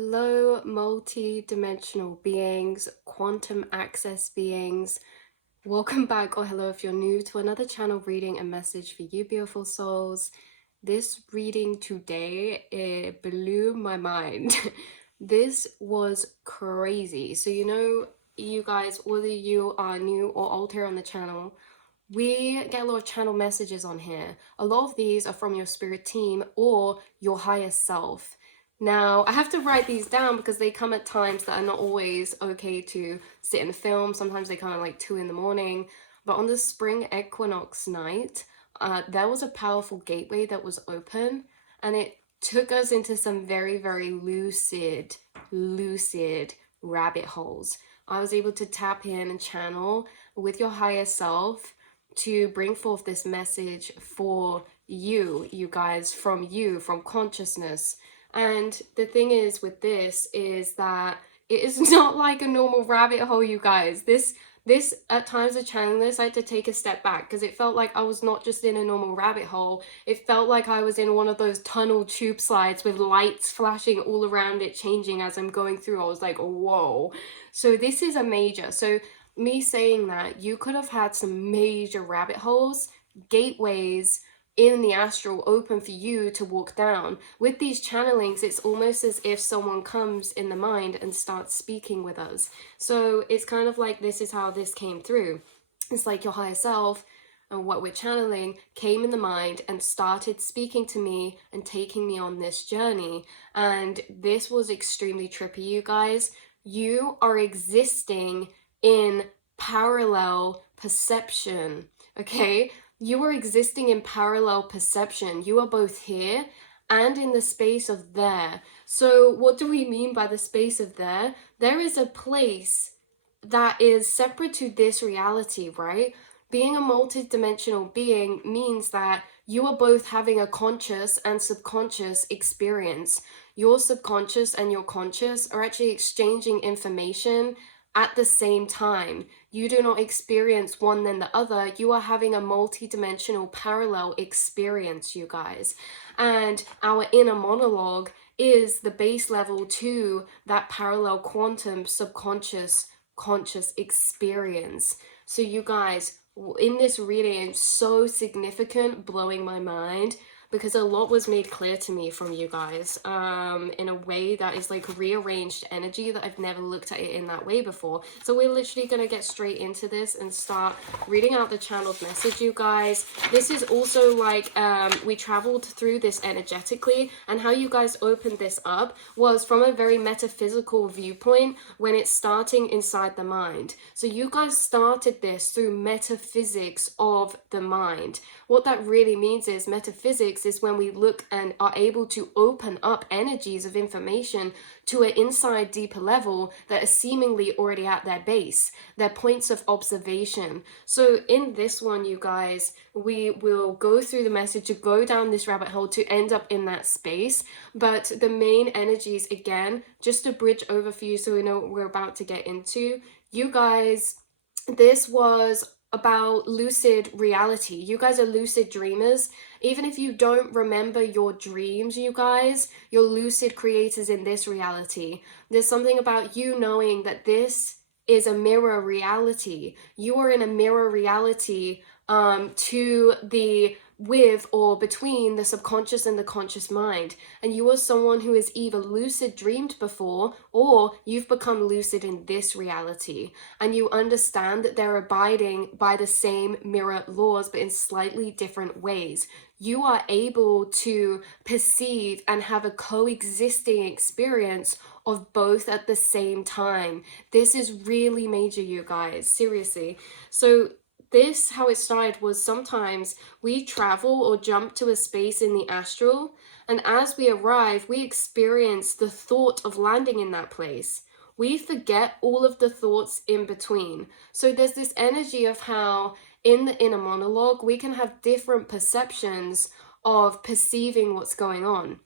Hello, multi-dimensional beings, quantum access beings. Welcome back, or hello if you're new, to another channel reading and message for you, beautiful souls. This reading today, it blew my mind. This was crazy. So you guys, whether you are new or old here on the channel, we get a lot of channel messages on here. A lot of these are from your spirit team or your higher self. Now, I have to write these down because they come at times that are not always okay to sit and film. Sometimes they come at like 2 in the morning. But on the spring equinox night, there was a powerful gateway that was open, and it took us into some very, very lucid rabbit holes. I was able to tap in and channel with your higher self to bring forth this message for you guys, from consciousness. And the thing is with this is that it is not like a normal rabbit hole, you guys. This at times of channeling this, I had to take a step back because it felt like I was not just in a normal rabbit hole. It felt like I was in one of those tunnel tube slides with lights flashing all around it, changing as I'm going through. I was like, whoa. So this is a major. So me saying that, you could have had some major rabbit holes, gateways in the astral open for you to walk down. With these channelings, it's almost as if someone comes in the mind and starts speaking with us. So it's kind of like, this is how this came through. It's like your higher self and what we're channeling came in the mind and started speaking to me and taking me on this journey. And this was extremely trippy, you guys. You are existing in parallel perception, okay? You are existing in parallel perception. You are both here and in the space of there. So what do we mean by the space of there? There is a place that is separate to this reality, right? Being a multi-dimensional being means that you are both having a conscious and subconscious experience. Your subconscious and your conscious are actually exchanging information at the same time. You do not experience one then the other. You are having a multi-dimensional parallel experience, you guys. And our inner monologue is the base level to that parallel quantum subconscious conscious experience. So you guys, in this reading, it's so significant, blowing my mind, because a lot was made clear to me from you guys in a way that is like rearranged energy that I've never looked at it in that way before. So we're literally going to get straight into this and start reading out the channeled message, you guys. This is also like we traveled through this energetically, and how you guys opened this up was from a very metaphysical viewpoint when it's starting inside the mind. So you guys started this through metaphysics of the mind. What that really means is metaphysics is when we look and are able to open up energies of information to an inside deeper level that are seemingly already at their base, their points of observation. So in this one, you guys, we will go through the message to go down this rabbit hole to end up in that space. But the main energies, again, just a bridge over for you so we know what we're about to get into. You guys, this was about lucid reality. You guys are lucid dreamers. Even if you don't remember your dreams, you guys, you're lucid creators in this reality. There's something about you knowing that this is a mirror reality. You are in a mirror reality to the with or between the subconscious and the conscious mind. And you are someone who has either lucid dreamed before, or you've become lucid in this reality. And you understand that they're abiding by the same mirror laws, but in slightly different ways. You are able to perceive and have a coexisting experience of both at the same time. This is really major, you guys, seriously. So this, how it started, was sometimes we travel or jump to a space in the astral, and as we arrive, we experience the thought of landing in that place. We forget all of the thoughts in between. So there's this energy of how in the inner monologue, we can have different perceptions of perceiving what's going on.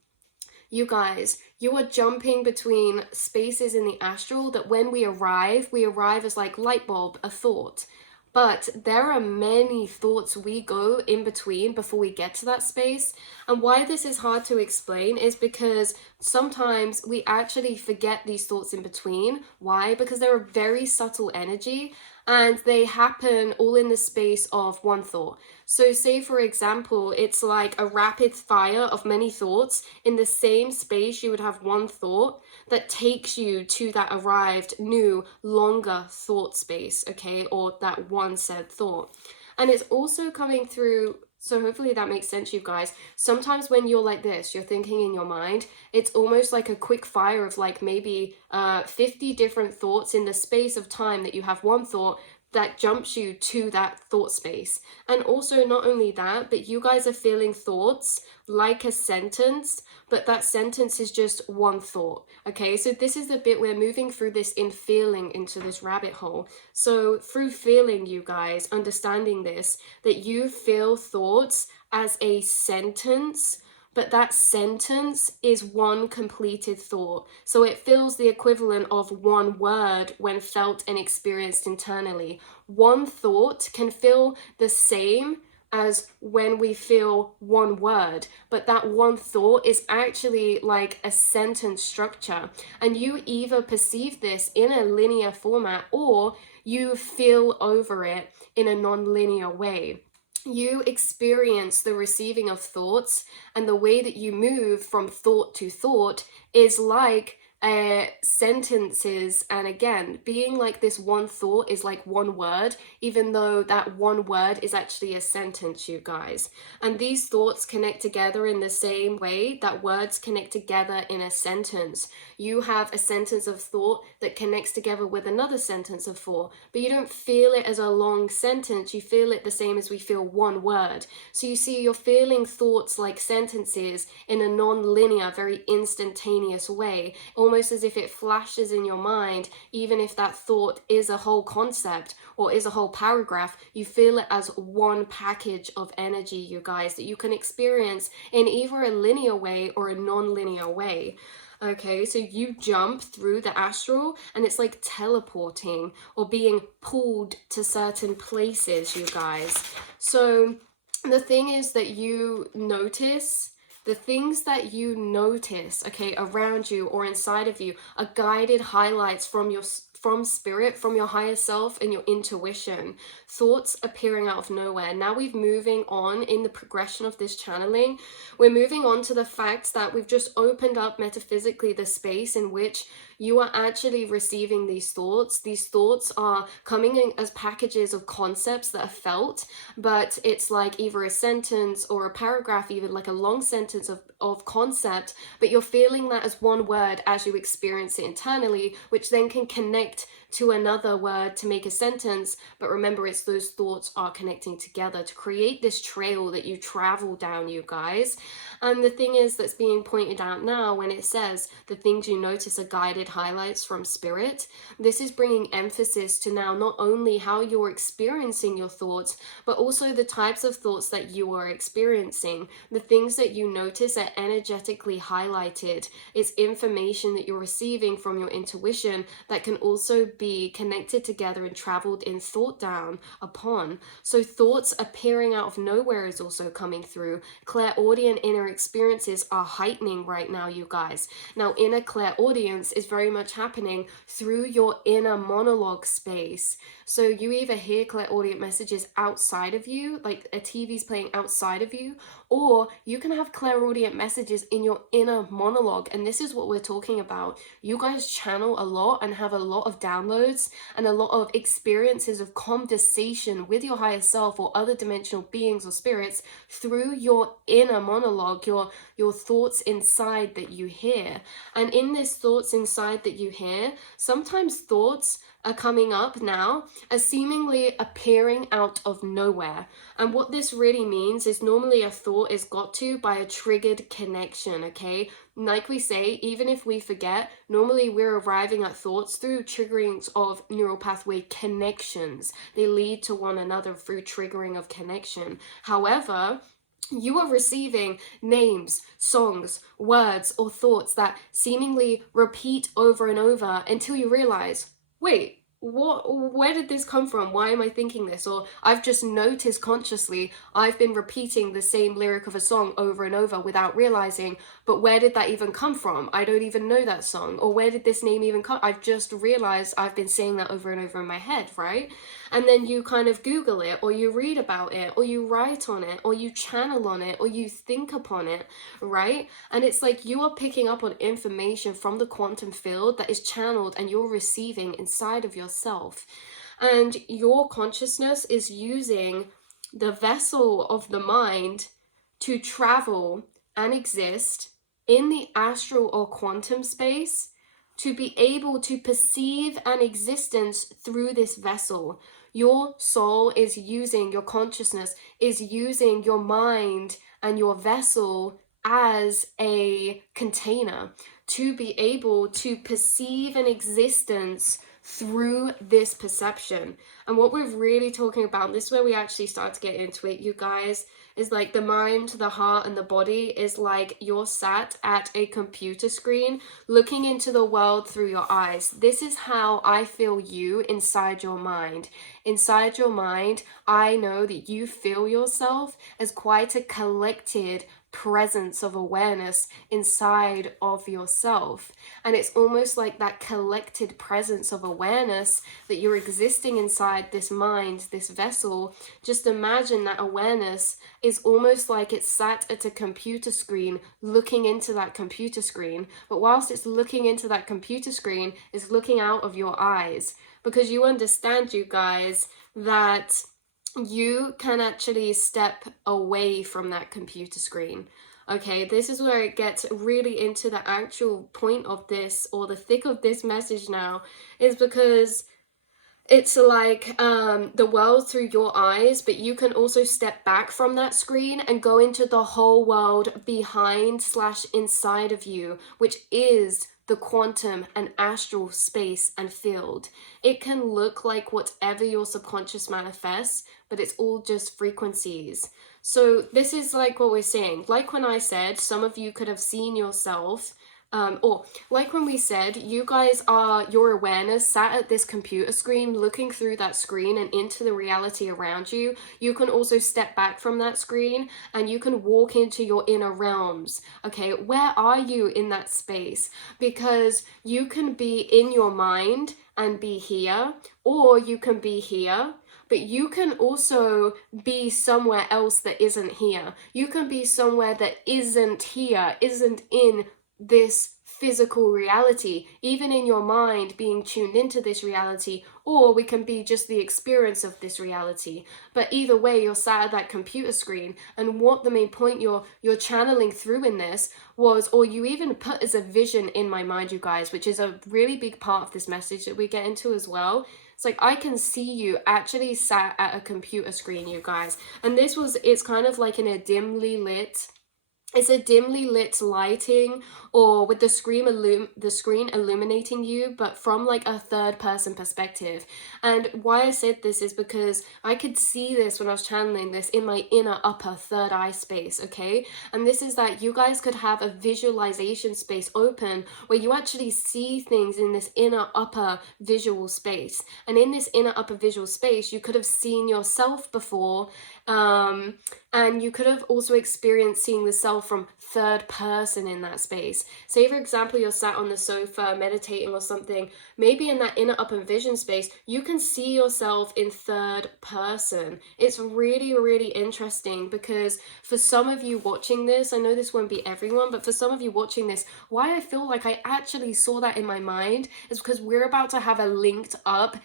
You guys, you are jumping between spaces in the astral that when we arrive as like light bulb, a thought. But there are many thoughts we go in between before we get to that space. And why this is hard to explain is because sometimes we actually forget these thoughts in between. Why? Because they're a very subtle energy and they happen all in the space of one thought. So say for example, it's like a rapid fire of many thoughts. In the same space, you would have one thought that takes you to that arrived new longer thought space, okay, or that one said thought. And it's also coming through, so hopefully that makes sense, you guys. Sometimes when you're like this, you're thinking in your mind, it's almost like a quick fire of like maybe 50 different thoughts in the space of time that you have one thought that jumps you to that thought space. And also not only that, but you guys are feeling thoughts like a sentence, but that sentence is just one thought. Okay, so this is the bit we're moving through this in feeling into this rabbit hole. So through feeling, you guys, understanding this, that you feel thoughts as a sentence, but that sentence is one completed thought. So it feels the equivalent of one word when felt and experienced internally. One thought can feel the same as when we feel one word, but that one thought is actually like a sentence structure. And you either perceive this in a linear format or you feel over it in a non-linear way. You experience the receiving of thoughts, and the way that you move from thought to thought is like sentences. And again, being like this one thought is like one word, even though that one word is actually a sentence, you guys. And these thoughts connect together in the same way that words connect together in a sentence. You have a sentence of thought that connects together with another sentence of thought, but you don't feel it as a long sentence. You feel it the same as we feel one word. So you see, you're feeling thoughts like sentences in a non-linear, very instantaneous way, almost as if it flashes in your mind. Even if that thought is a whole concept or is a whole paragraph, you feel it as one package of energy, you guys, that you can experience in either a linear way or a non-linear way. Okay, so you jump through the astral and it's like teleporting or being pulled to certain places, you guys. So the thing is that you notice, the things that you notice, okay, around you or inside of you are guided highlights from spirit, from your higher self and your intuition. Thoughts appearing out of nowhere. Now we're moving on in the progression of this channeling. We're moving on to the fact that we've just opened up metaphysically the space in which you are actually receiving these thoughts. These thoughts are coming in as packages of concepts that are felt, but it's like either a sentence or a paragraph, even like a long sentence of concept, but you're feeling that as one word as you experience it internally, which then can connect to another word to make a sentence. But remember, it's those thoughts are connecting together to create this trail that you travel down, you guys. And the thing is that's being pointed out now when it says the things you notice are guided highlights from spirit, this is bringing emphasis to now not only how you're experiencing your thoughts, but also the types of thoughts that you are experiencing. The things that you notice are energetically highlighted. It's information that you're receiving from your intuition that can also be connected together and traveled in thought down upon. So thoughts appearing out of nowhere is also coming through. Clairaudient inner experiences are heightening right now, you guys. Now, inner clairaudience is very much happening through your inner monologue space. So you either hear clairaudient messages outside of you, like a TV's playing outside of you, or you can have clairaudient messages in your inner monologue. And this is what we're talking about. You guys channel a lot and have a lot of downloads and a lot of experiences of conversation with your higher self or other dimensional beings or spirits through your inner monologue, your thoughts inside that you hear. And in this thoughts inside that you hear, sometimes thoughts are coming up now as seemingly appearing out of nowhere. And what this really means is normally a thought is got to by a triggered connection, okay? Like we say, even if we forget, normally we're arriving at thoughts through triggerings of neural pathway connections. They lead to one another through triggering of connection. However, you are receiving names, songs, words, or thoughts that seemingly repeat over and over until you realize, wait, where did this come from? Why am I thinking this? Or I've just noticed consciously I've been repeating the same lyric of a song over and over without realizing, but where did that even come from? I don't even know that song. Or where did this name even come? I've just realized I've been saying that over and over in my head, right? And then you kind of Google it, or you read about it, or you write on it, or you channel on it, or you think upon it, right? And it's like you are picking up on information from the quantum field that is channeled and you're receiving inside of yourself. And your consciousness is using the vessel of the mind to travel and exist in the astral or quantum space, to be able to perceive an existence through this vessel. Your soul is using, your consciousness is using your mind and your vessel as a container to be able to perceive an existence through this perception. And what we're really talking about, this is where we actually start to get into it, you guys, is like the mind, the heart, and the body is like you're sat at a computer screen looking into the world through your eyes. This is how I feel you inside your mind. Inside your mind, I know that you feel yourself as quite a collected presence of awareness inside of yourself. And it's almost like that collected presence of awareness that you're existing inside this mind, this vessel. Just imagine that awareness is almost like it's sat at a computer screen looking into that computer screen. But whilst it's looking into that computer screen, it's looking out of your eyes. Because you understand, you guys, that you can actually step away from that computer screen. Okay, this is where it gets really into the actual point of this, or the thick of this message now, is because it's like the world through your eyes, but you can also step back from that screen and go into the whole world behind / inside of you, which is the quantum and astral space and field. It can look like whatever your subconscious manifests, but it's all just frequencies. So this is like what we're saying. Like when I said, some of you could have seen yourself, or like when we said, you guys are, your awareness sat at this computer screen looking through that screen and into the reality around you. You can also step back from that screen and you can walk into your inner realms. Okay, where are you in that space? Because you can be in your mind and be here, or you can be here, but you can also be somewhere else that isn't here. You can be somewhere that isn't here, isn't in this physical reality, even in your mind being tuned into this reality, or we can be just the experience of this reality. But either way, you're sat at that computer screen, and what the main point you're channeling through in this was, or you even put as a vision in my mind, you guys, which is a really big part of this message that we get into as well. It's like I can see you actually sat at a computer screen, you guys, and it's kind of like in a dimly lit, it's a dimly lit lighting, or with the screen illuminating you, but from like a third person perspective. And why I said this is because I could see this when I was channeling this in my inner upper third eye space, okay? And this is that you guys could have a visualization space open where you actually see things in this inner upper visual space. And in this inner upper visual space, you could have seen yourself before, and you could have also experienced seeing the self from third person in that space. Say, for example, you're sat on the sofa meditating or something. Maybe in that inner upper vision space, you can see yourself in third person. It's really, really interesting, because for some of you watching this, I know this won't be everyone, but for some of you watching this, why I feel like I actually saw that in my mind is because we're about to have a linked up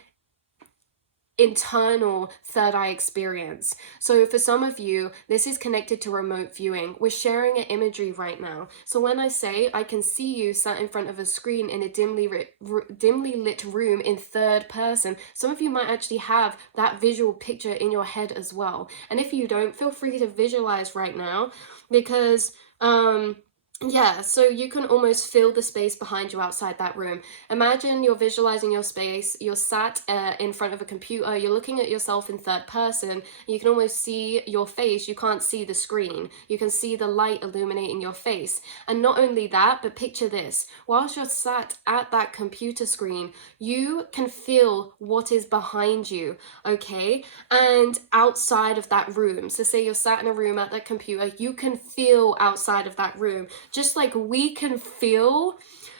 internal third eye experience. So for some of you, this is connected to remote viewing. We're sharing an imagery right now. So when I say I can see you sat in front of a screen in a dimly lit room in third person, some of you might actually have that visual picture in your head as well. And if you don't, feel free to visualize right now, because Yeah, so you can almost feel the space behind you outside that room. Imagine you're visualizing your space, you're sat in front of a computer, you're looking at yourself in third person, you can almost see your face, you can't see the screen. You can see the light illuminating your face. And not only that, but picture this, whilst you're sat at that computer screen, you can feel what is behind you, okay? And outside of that room, so say you're sat in a room at that computer, you can feel outside of that room. Just like we can feel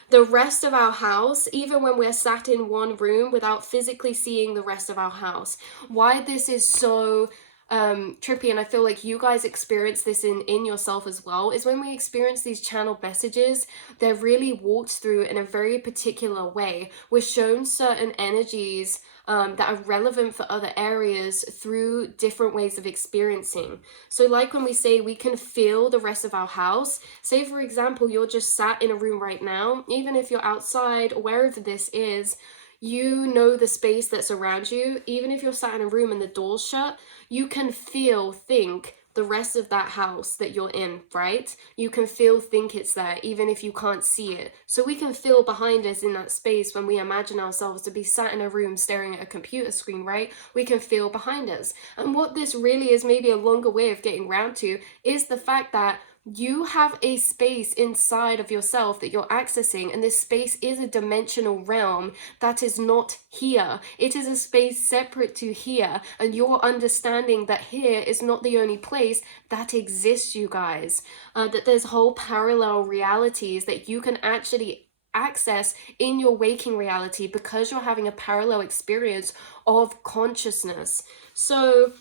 the rest of our house, even when we're sat in one room without physically seeing the rest of our house. Why this is so trippy, and I feel like you guys experience this in yourself as well, is when we experience these channeled messages, they're really walked through in a very particular way. We're shown certain energies that are relevant for other areas through different ways of experiencing. So like when we say we can feel the rest of our house, say for example, you're just sat in a room right now, even if you're outside or wherever this is, you know the space that's around you. Even if you're sat in a room and the door's shut, you can feel, think the rest of that house that you're in, right? You can feel, think it's there, even if you can't see it. So we can feel behind us in that space when we imagine ourselves to be sat in a room staring at a computer screen, right? We can feel behind us. And what this really is, maybe a longer way of getting round to, is the fact that you have a space inside of yourself that you're accessing, and this space is a dimensional realm that is not here. It is a space separate to here, and you're understanding that here is not the only place that exists, you guys. That there's whole parallel realities that you can actually access in your waking reality because you're having a parallel experience of consciousness. So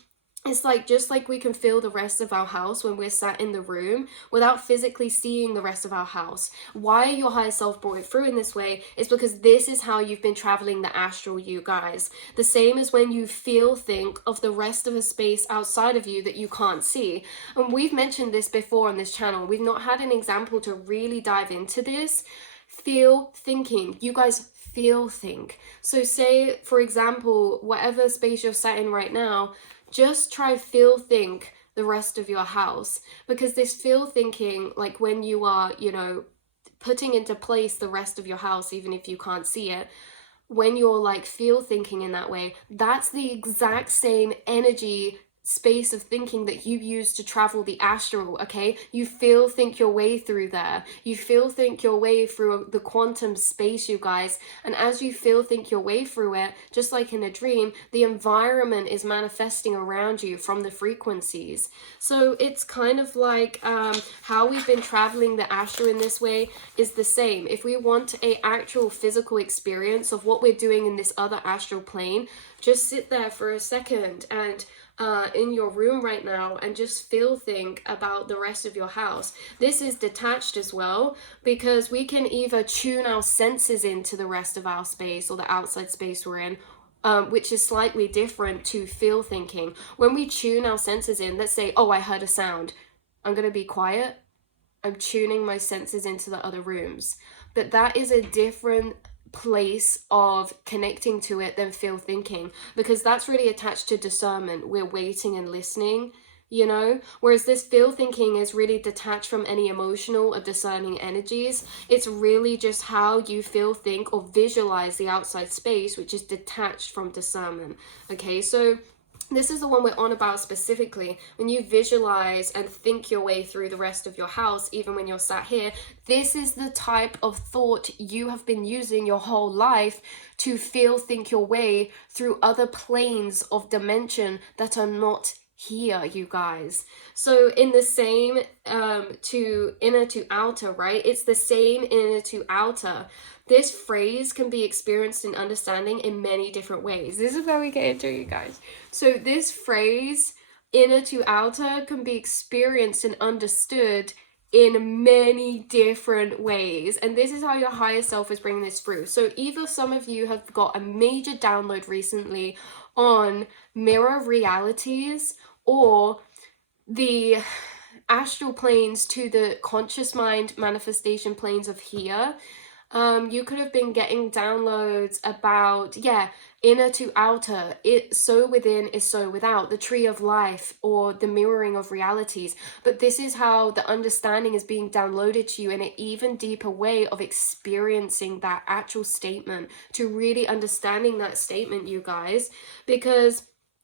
it's like, just like we can feel the rest of our house when we're sat in the room without physically seeing the rest of our house. Why your higher self brought it through in this way is because this is how you've been traveling the astral, you guys. The same as when you feel, think of the rest of a space outside of you that you can't see. And we've mentioned this before on this channel. We've not had an example to really dive into this. Feel, thinking. You guys feel, think. So say, for example, whatever space you're sat in right now, just try feel, think the rest of your house, because this feel thinking, like when you are, you know, putting into place the rest of your house, even if you can't see it, when you're like feel thinking in that way, that's the exact same energy space of thinking that you use to travel the astral. Okay, you feel, think your way through there, you feel, think your way through the quantum space, you guys. And as you feel, think your way through it, just like in a dream, the environment is manifesting around you from the frequencies. So it's kind of like how we've been traveling the astral in this way is the same. If we want a actual physical experience of what we're doing in this other astral plane, just sit there for a second and in your room right now and just feel, think about the rest of your house. This is detached as well, because we can either tune our senses into the rest of our space or the outside space we're in, which is slightly different to feel thinking. When we tune our senses in, let's say, oh, I heard a sound, I'm going to be quiet. I'm tuning my senses into the other rooms. But that is a different place of connecting to it than feel thinking, because that's really attached to discernment. We're waiting and listening, you know, whereas this feel thinking is really detached from any emotional or discerning energies. It's really just how you feel, think, or visualize the outside space, which is detached from discernment. Okay, so this is the one we're on about specifically. When you visualize and think your way through the rest of your house, even when you're sat here, this is the type of thought you have been using your whole life to feel, think your way through other planes of dimension that are not here, you guys. So in the same to inner to outer, right? It's the same inner to outer. This phrase can be experienced in understanding in many different ways. This is where we get into it, you guys. So this phrase, inner to outer, can be experienced and understood in many different ways. And this is how your higher self is bringing this through. So either some of you have got a major download recently on mirror realities, or the astral planes to the conscious mind manifestation planes of here. You could have been getting downloads about, yeah, inner to outer, it so within is so without, the tree of life, or the mirroring of realities. But this is how the understanding is being downloaded to you in an even deeper way of experiencing that actual statement, to really understanding that statement, you guys. Because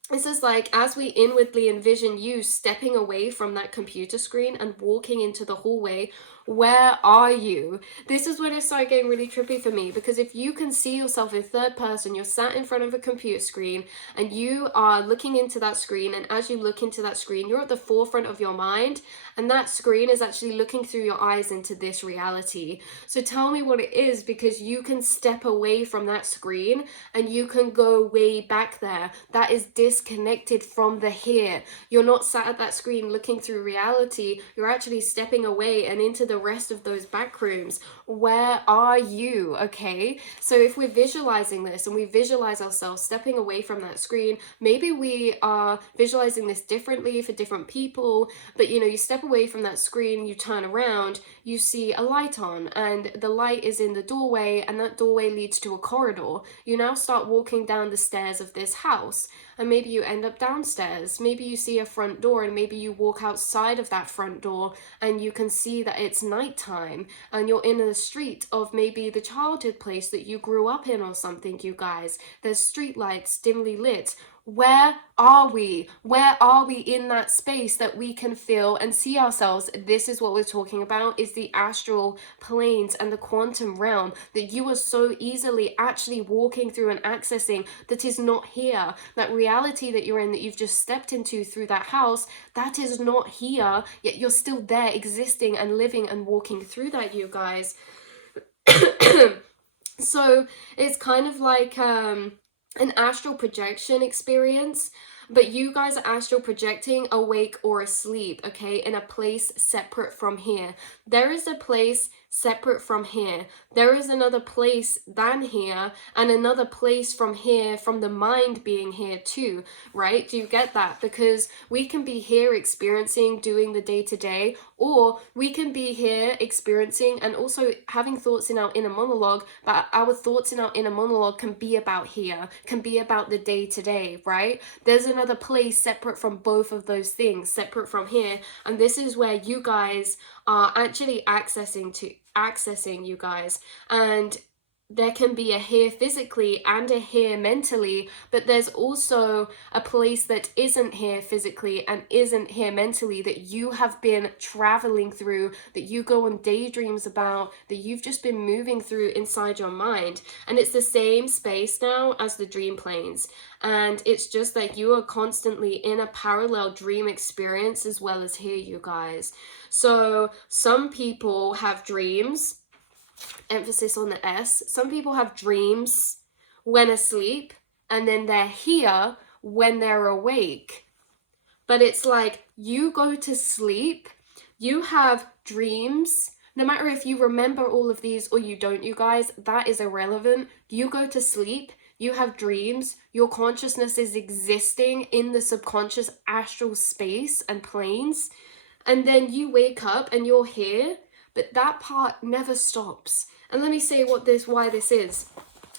this is like, as we inwardly envision you stepping away from that computer screen and walking into the hallway, where are you? This is when it started getting really trippy for me, because if you can see yourself in third person, you're sat in front of a computer screen and you are looking into that screen, and as you look into that screen, you're at the forefront of your mind, and that screen is actually looking through your eyes into this reality. So tell me what it is, because you can step away from that screen and you can go way back there. That is disconnected from the here. You're not sat at that screen looking through reality, you're actually stepping away and into the rest of those back rooms. Where are you? Okay, so if we're visualizing this and we visualize ourselves stepping away from that screen, maybe we are visualizing this differently for different people, but you know, you step away from that screen, you turn around, you see a light on, and the light is in the doorway, and that doorway leads to a corridor. You now start walking down the stairs of this house, and maybe you end up downstairs. Maybe you see a front door, and maybe you walk outside of that front door and you can see that it's nighttime, and you're in a street of maybe the childhood place that you grew up in or something, you guys. There's street lights dimly lit. Where are we? Where are we in that space that we can feel and see ourselves? This is what we're talking about, is the astral planes and the quantum realm that you are so easily actually walking through and accessing, that is not here. That reality that you're in, that you've just stepped into through that house, that is not here, yet you're still there existing and living and walking through that, you guys. So it's kind of like an astral projection experience, but you guys are astral projecting awake or asleep, okay, in a place separate from here. There is a place separate from here. There is another place than here, and another place from here, from the mind being here too, right? Do you get that? Because we can be here experiencing, doing the day-to-day, or we can be here experiencing and also having thoughts in our inner monologue, but our thoughts in our inner monologue can be about here, can be about the day-to-day, right? There's another place separate from both of those things, separate from here, and this is where you guys are actually accessing, you guys. And there can be a here physically and a here mentally, but there's also a place that isn't here physically and isn't here mentally, that you have been traveling through, that you go on daydreams about, that you've just been moving through inside your mind. And it's the same space now as the dream planes. And it's just that you are constantly in a parallel dream experience as well as here, you guys. So some people have dreams, emphasis on the S. Some people have dreams when asleep, and then they're here when they're awake. But it's like, you go to sleep, you have dreams, no matter if you remember all of these or you don't, you guys, that is irrelevant. You go to sleep, you have dreams, your consciousness is existing in the subconscious astral space and planes, and then you wake up and you're here, but that part never stops. And let me say why this is.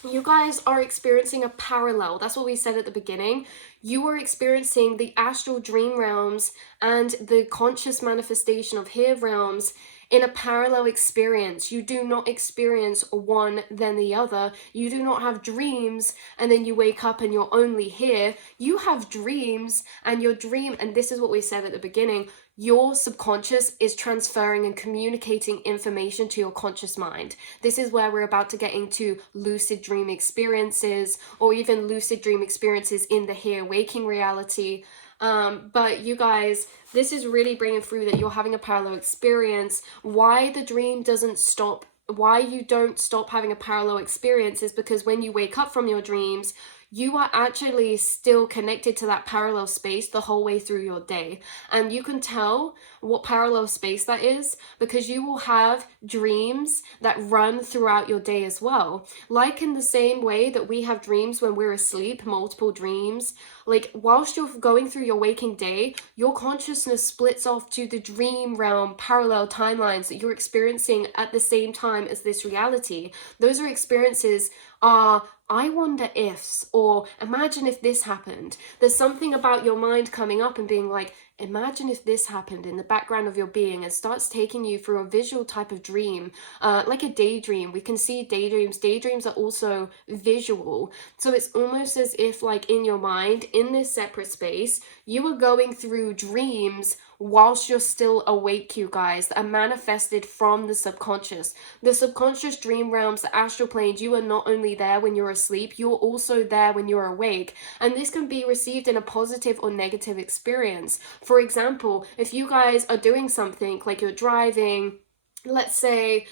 You guys are experiencing a parallel. That's what we said at the beginning. You are experiencing the astral dream realms and the conscious manifestation of here realms in a parallel experience. You do not experience one then the other. You do not have dreams and then you wake up and you're only here. You have dreams, and your dream, and this is what we said at the beginning, your subconscious is transferring and communicating information to your conscious mind. This is where we're about to get into lucid dream experiences, or even lucid dream experiences in the here waking reality. But you guys, this is really bringing through that you're having a parallel experience. Why the dream doesn't stop, why you don't stop having a parallel experience, is because when you wake up from your dreams, you are actually still connected to that parallel space the whole way through your day. And you can tell what parallel space that is because you will have dreams that run throughout your day as well. Like in the same way that we have dreams when we're asleep, multiple dreams, like whilst you're going through your waking day, your consciousness splits off to the dream realm parallel timelines that you're experiencing at the same time as this reality. Those are experiences are I wonder ifs, or imagine if this happened. There's something about your mind coming up and being like, imagine if this happened in the background of your being, and starts taking you through a visual type of dream, like a daydream. We can see daydreams. Daydreams are also visual. So it's almost as if like in your mind, in this separate space, you are going through dreams whilst you're still awake, you guys, that are manifested from the subconscious. The subconscious dream realms, the astral planes, you are not only there when you're asleep, you're also there when you're awake. And this can be received in a positive or negative experience. For example, if you guys are doing something like you're driving, let's say,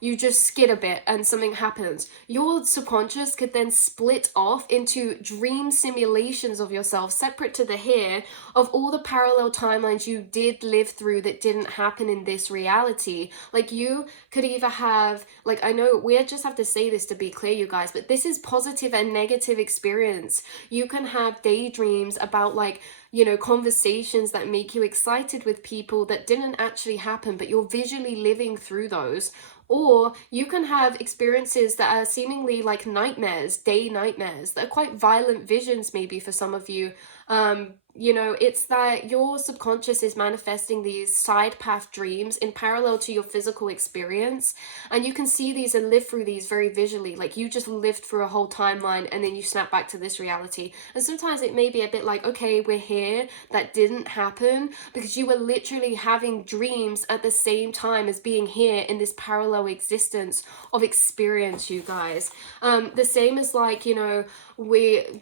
you just skid a bit and something happens. Your subconscious could then split off into dream simulations of yourself, separate to the here, of all the parallel timelines you did live through that didn't happen in this reality. Like you could either have, like, I know we just have to say this to be clear, you guys, but this is positive and negative experience. You can have daydreams about like, you know, conversations that make you excited with people that didn't actually happen, but you're visually living through those. Or you can have experiences that are seemingly like nightmares, day nightmares, that are quite violent visions maybe for some of you. You know, it's that your subconscious is manifesting these side path dreams in parallel to your physical experience. And you can see these and live through these very visually. Like you just lived through a whole timeline and then you snap back to this reality. And sometimes it may be a bit like, okay, we're here. That didn't happen because you were literally having dreams at the same time as being here in this parallel existence of experience, you guys. The same as like, you know,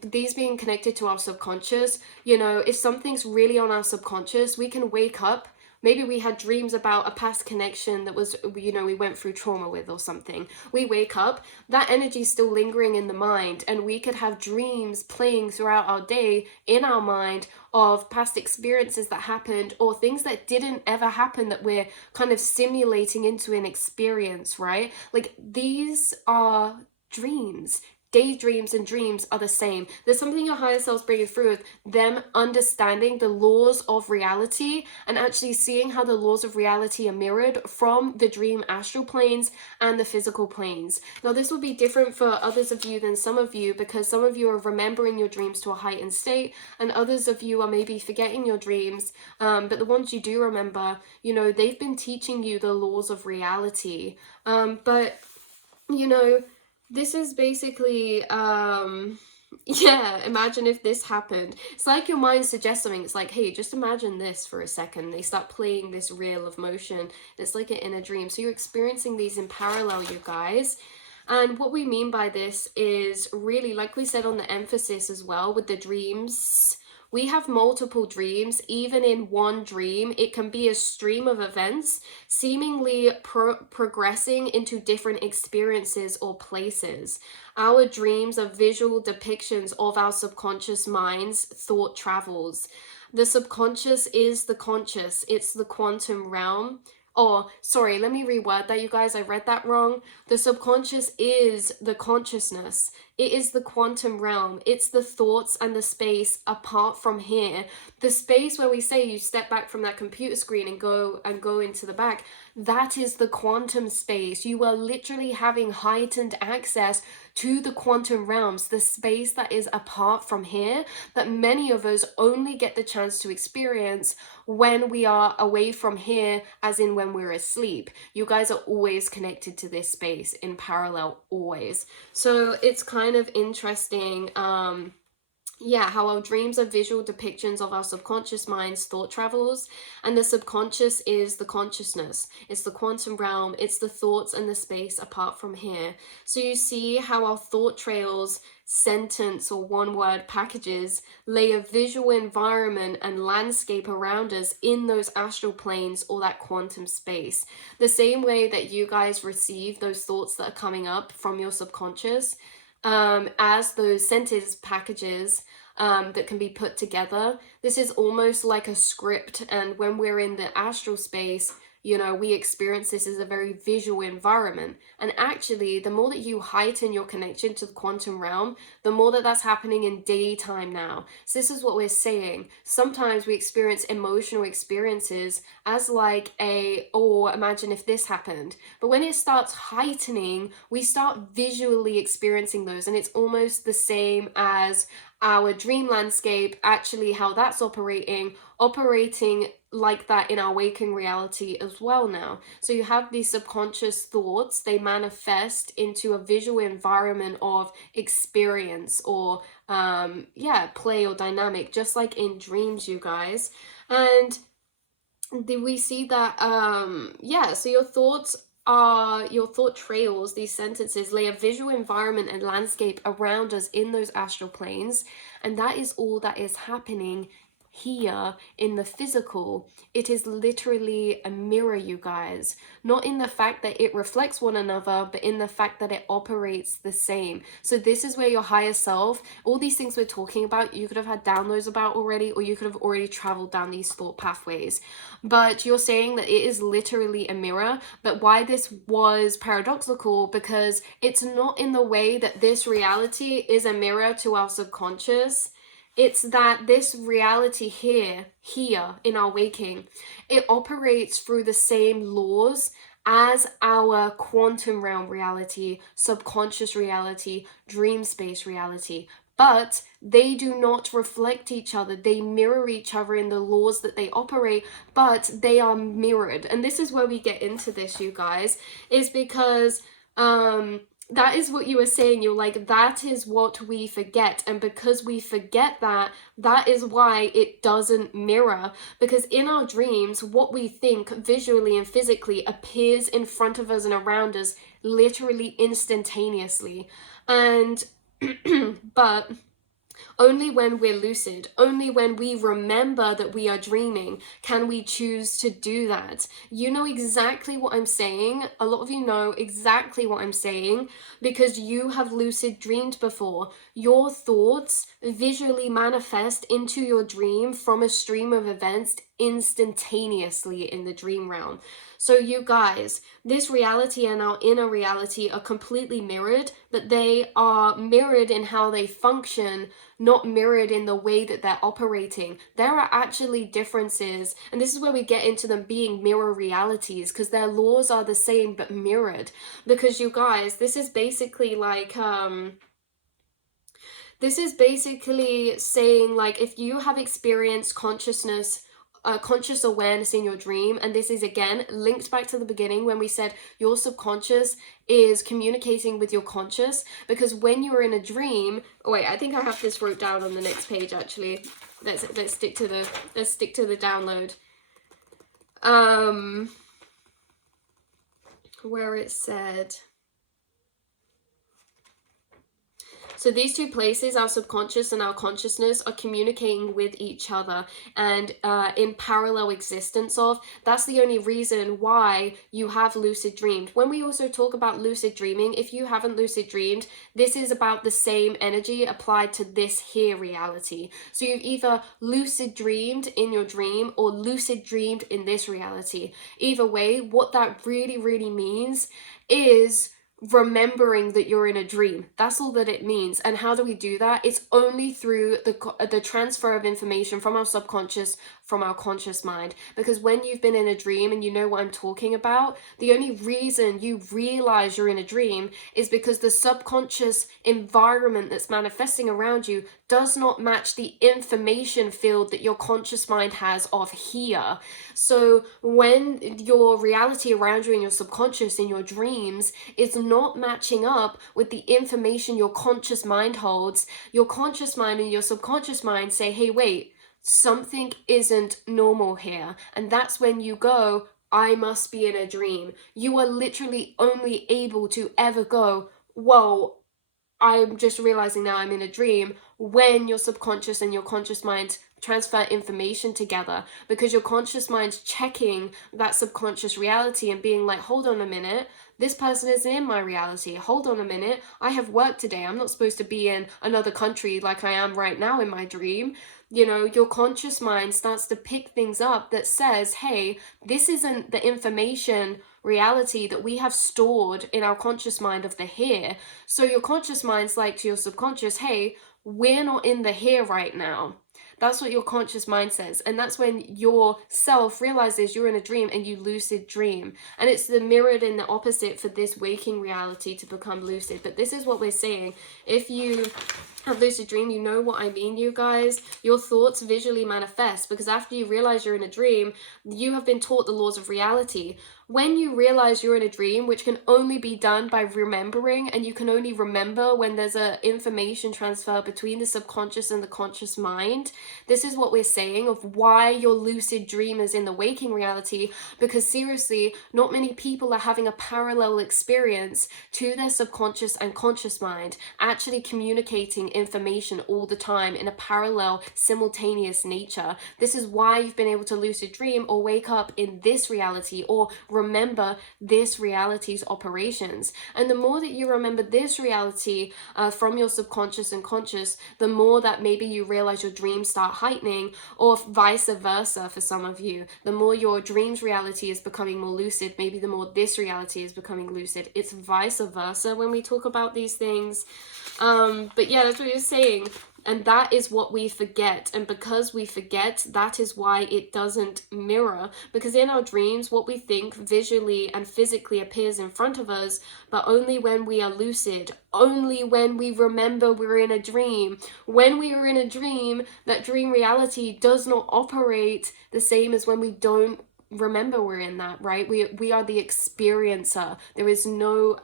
these being connected to our subconscious, you know, if something's really on our subconscious, we can wake up. Maybe we had dreams about a past connection that was, you know, we went through trauma with or something. We wake up, that energy is still lingering in the mind, and we could have dreams playing throughout our day in our mind of past experiences that happened or things that didn't ever happen that we're kind of simulating into an experience, right? Like these are dreams. Daydreams and dreams are the same. There's something your higher self's bringing through with them understanding the laws of reality and actually seeing how the laws of reality are mirrored from the dream astral planes and the physical planes. Now, this will be different for others of you than some of you because some of you are remembering your dreams to a heightened state and others of you are maybe forgetting your dreams. But the ones you do remember, you know, they've been teaching you the laws of reality. But, you know, this is basically, yeah, imagine if this happened. It's like your mind suggests something. It's like, hey, just imagine this for a second. They start playing this reel of motion. It's like an inner dream. So you're experiencing these in parallel, you guys. And what we mean by this is really, like we said on the emphasis as well, with the dreams, we have multiple dreams. Even in one dream, it can be a stream of events seemingly progressing into different experiences or places. Our dreams are visual depictions of our subconscious mind's thought travels. The subconscious is the conscious. It's the quantum realm. Oh, sorry, let me reword that, you guys. I read that wrong. The subconscious is the consciousness. It is the quantum realm. It's the thoughts and the space apart from here. The space where we say you step back from that computer screen and go into the back, that is the quantum space. You are literally having heightened access to the quantum realms, the space that is apart from here, that many of us only get the chance to experience when we are away from here, as in when we're asleep. You guys are always connected to this space in parallel, always. So it's kind of interesting, yeah, how our dreams are visual depictions of our subconscious mind's thought travels, and the subconscious is the consciousness. It's the quantum realm. It's the thoughts and the space apart from here. So you see how our thought trails, sentence or one-word packages lay a visual environment and landscape around us in those astral planes or that quantum space. The same way that you guys receive those thoughts that are coming up from your subconscious, as those scented packages that can be put together. This is almost like a script, and when we're in the astral space, you know, we experience this as a very visual environment. And actually, the more that you heighten your connection to the quantum realm, the more that that's happening in daytime now. So this is what we're saying. Sometimes we experience emotional experiences as like oh, imagine if this happened. But when it starts heightening, we start visually experiencing those, and it's almost the same as our dream landscape, actually how that's operating like that in our waking reality as well now. So you have these subconscious thoughts, they manifest into a visual environment of experience or play or dynamic, just like in dreams, you guys. And we see that so your thoughts are your thought trails, these sentences lay a visual environment and landscape around us in those astral planes, and that is all that is happening here in the physical. It is literally a mirror, you guys, not in the fact that it reflects one another, but in the fact that it operates the same. So this is where your higher self, all these things we're talking about, you could have had downloads about already, or you could have already traveled down these thought pathways, but you're saying that it is literally a mirror. But why this was paradoxical, because it's not in the way that this reality is a mirror to our subconscious. It's that this reality here in our waking, it operates through the same laws as our quantum realm reality, subconscious reality, dream space reality. But they do not reflect each other. They mirror each other in the laws that they operate, but they are mirrored. And this is where we get into this, you guys, is because that is what you were saying. You're like, that is what we forget. And because we forget that, that is why it doesn't mirror. Because in our dreams, what we think visually and physically appears in front of us and around us literally instantaneously. And but only when we're lucid, only when we remember that we are dreaming, can we choose to do that. You know exactly what I'm saying. A lot of you know exactly what I'm saying because you have lucid dreamed before. Your thoughts visually manifest into your dream from a stream of events instantaneously in the dream realm. So you guys, this reality and our inner reality are completely mirrored, but they are mirrored in how they function, not mirrored in the way that they're operating. There are actually differences, and this is where we get into them being mirror realities, because their laws are the same but mirrored. Because you guys, this is basically like this is basically saying, like, if you have experienced conscious awareness in your dream, and this is again linked back to the beginning when we said your subconscious is communicating with your conscious, because when you're in a dream, oh wait, I think I have this wrote down on the next page actually. Let's stick to the download. Where it said, so these two places, our subconscious and our consciousness, are communicating with each other and in parallel existence of. That's the only reason why you have lucid dreamed. When we also talk about lucid dreaming, if you haven't lucid dreamed, this is about the same energy applied to this here reality. So you've either lucid dreamed in your dream or lucid dreamed in this reality. Either way, what that really, really means is remembering that you're in a dream. That's all that it means. And how do we do that? It's only through the transfer of information from our subconscious, from our conscious mind. Because when you've been in a dream and you know what I'm talking about, the only reason you realize you're in a dream is because the subconscious environment that's manifesting around you does not match the information field that your conscious mind has of here. So when your reality around you in your subconscious, in your dreams, is not matching up with the information your conscious mind holds, your conscious mind and your subconscious mind say, hey, wait, something isn't normal here. And that's when you go, I must be in a dream. You are literally only able to ever go, whoa, I'm just realizing now I'm in a dream, when your subconscious and your conscious mind transfer information together, because your conscious mind's checking that subconscious reality and being like, hold on a minute, this person isn't in my reality. Hold on a minute, I have work today. I'm not supposed to be in another country like I am right now in my dream. You know, your conscious mind starts to pick things up that says, hey, this isn't the information reality that we have stored in our conscious mind of the here. So your conscious mind's like to your subconscious, hey, we're not in the here right now. That's what your conscious mind says. And that's when your self realizes you're in a dream and you lucid dream. And it's the mirrored in the opposite for this waking reality to become lucid. But this is what we're saying. If you have lucid dream, you know what I mean, you guys. Your thoughts visually manifest, because after you realize you're in a dream, you have been taught the laws of reality. When you realize you're in a dream, which can only be done by remembering, and you can only remember when there's a information transfer between the subconscious and the conscious mind, this is what we're saying of why your lucid dream is in the waking reality, because seriously, not many people are having a parallel experience to their subconscious and conscious mind, actually communicating information all the time in a parallel, simultaneous nature. This is why you've been able to lucid dream or wake up in this reality or remember this reality's operations. And the more that you remember this reality from your subconscious and conscious, the more that maybe you realize your dreams start heightening, or vice versa for some of you. The more your dreams reality is becoming more lucid, maybe the more this reality is becoming lucid. It's vice versa when we talk about these things. But yeah, that's what you're saying. And that is what we forget. And because we forget, that is why it doesn't mirror. Because in our dreams, what we think visually and physically appears in front of us, but only when we are lucid, only when we remember we're in a dream. When we are in a dream, that dream reality does not operate the same as when we don't remember we're in that, right? We are the experiencer. There is no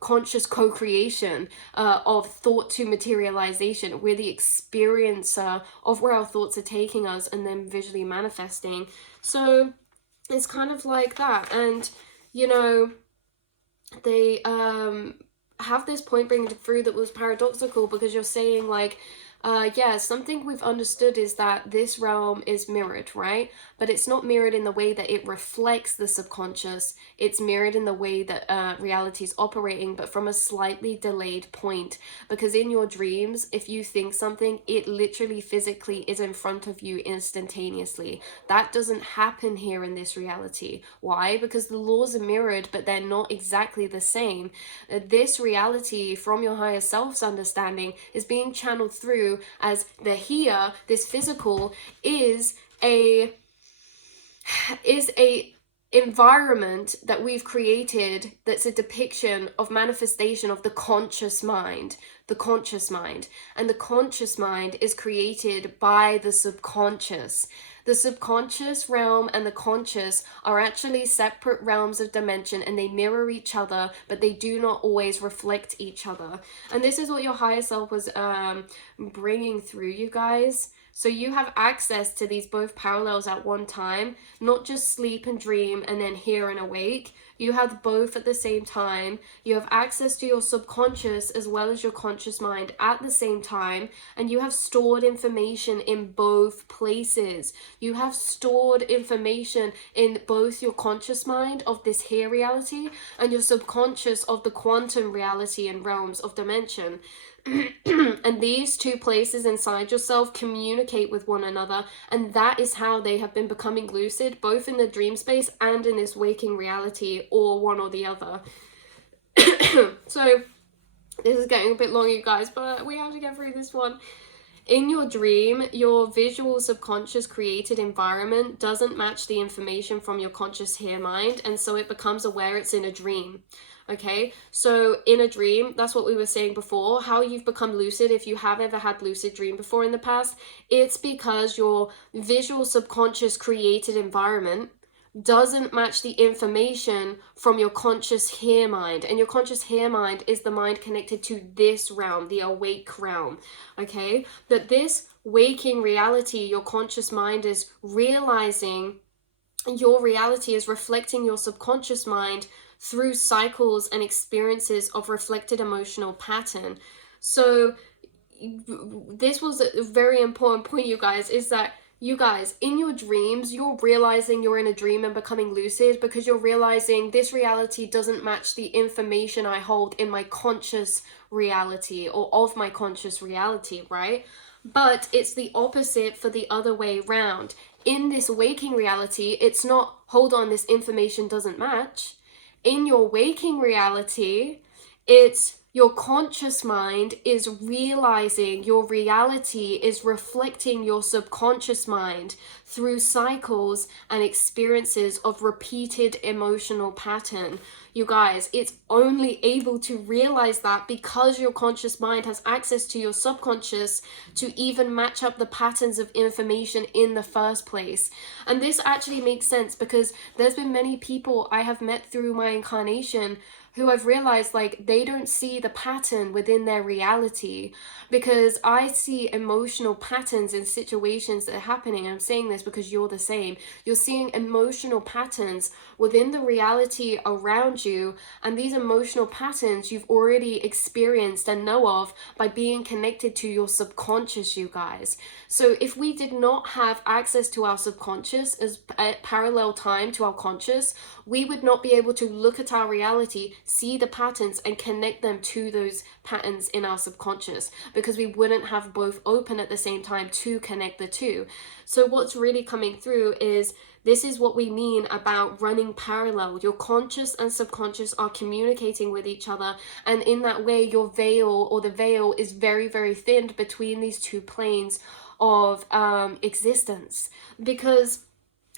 conscious co-creation of thought to materialization. We're the experiencer of where our thoughts are taking us and then visually manifesting. So it's kind of like that. And you know, they have this point bringing through that was paradoxical, because you're saying like, yeah, something we've understood is that this realm is mirrored, right? But it's not mirrored in the way that it reflects the subconscious. It's mirrored in the way that reality is operating, but from a slightly delayed point. Because in your dreams, if you think something, it literally physically is in front of you instantaneously. That doesn't happen here in this reality. Why? Because the laws are mirrored, but they're not exactly the same. This reality, from your higher self's understanding, is being channeled through as the here, this physical, is a environment that we've created that's a depiction of manifestation of the conscious mind. And the conscious mind is created by the subconscious. The subconscious realm and the conscious are actually separate realms of dimension, and they mirror each other, but they do not always reflect each other. And this is what your higher self was bringing through, you guys. So you have access to these both parallels at one time, not just sleep and dream and then hear and awake. You have both at the same time. You have access to your subconscious as well as your conscious mind at the same time, and you have stored information in both places. You have stored information in both your conscious mind of this here reality and your subconscious of the quantum reality and realms of dimension. And these two places inside yourself communicate with one another, and that is how they have been becoming lucid, both in the dream space and in this waking reality, or one or the other. So this is getting a bit long, you guys, but we have to get through this one. In your dream, your visual subconscious created environment doesn't match the information from your conscious here mind, and so it becomes aware it's in a dream. Okay, so in a dream, that's what we were saying before, how you've become lucid. If you have ever had lucid dream before in the past, it's because your visual subconscious created environment doesn't match the information from your conscious here mind. And your conscious here mind is the mind connected to this realm, the awake realm. Okay, that this waking reality, your conscious mind is realizing your reality is reflecting your subconscious mind through cycles and experiences of reflected emotional pattern. So this was a very important point, you guys, is that you guys, in your dreams, you're realizing you're in a dream and becoming lucid because you're realizing this reality doesn't match the information I hold in my conscious reality or of my conscious reality, right? But it's the opposite for the other way round. In this waking reality, it's not, hold on, this information doesn't match. In your waking reality, it's your conscious mind is realizing your reality is reflecting your subconscious mind through cycles and experiences of repeated emotional pattern. You guys, it's only able to realize that because your conscious mind has access to your subconscious to even match up the patterns of information in the first place. And this actually makes sense because there's been many people I have met through my incarnation who I've realized like they don't see the pattern within their reality, because I see emotional patterns in situations that are happening. And I'm saying this because you're the same. You're seeing emotional patterns within the reality around you, and these emotional patterns you've already experienced and know of by being connected to your subconscious, you guys. So if we did not have access to our subconscious as a parallel time to our conscious, we would not be able to look at our reality, see the patterns, and connect them to those patterns in our subconscious, because we wouldn't have both open at the same time to connect the two. So what's really coming through is this is what we mean about running parallel. Your conscious and subconscious are communicating with each other, and in that way your veil, or the veil, is very, very thinned between these two planes of existence. Because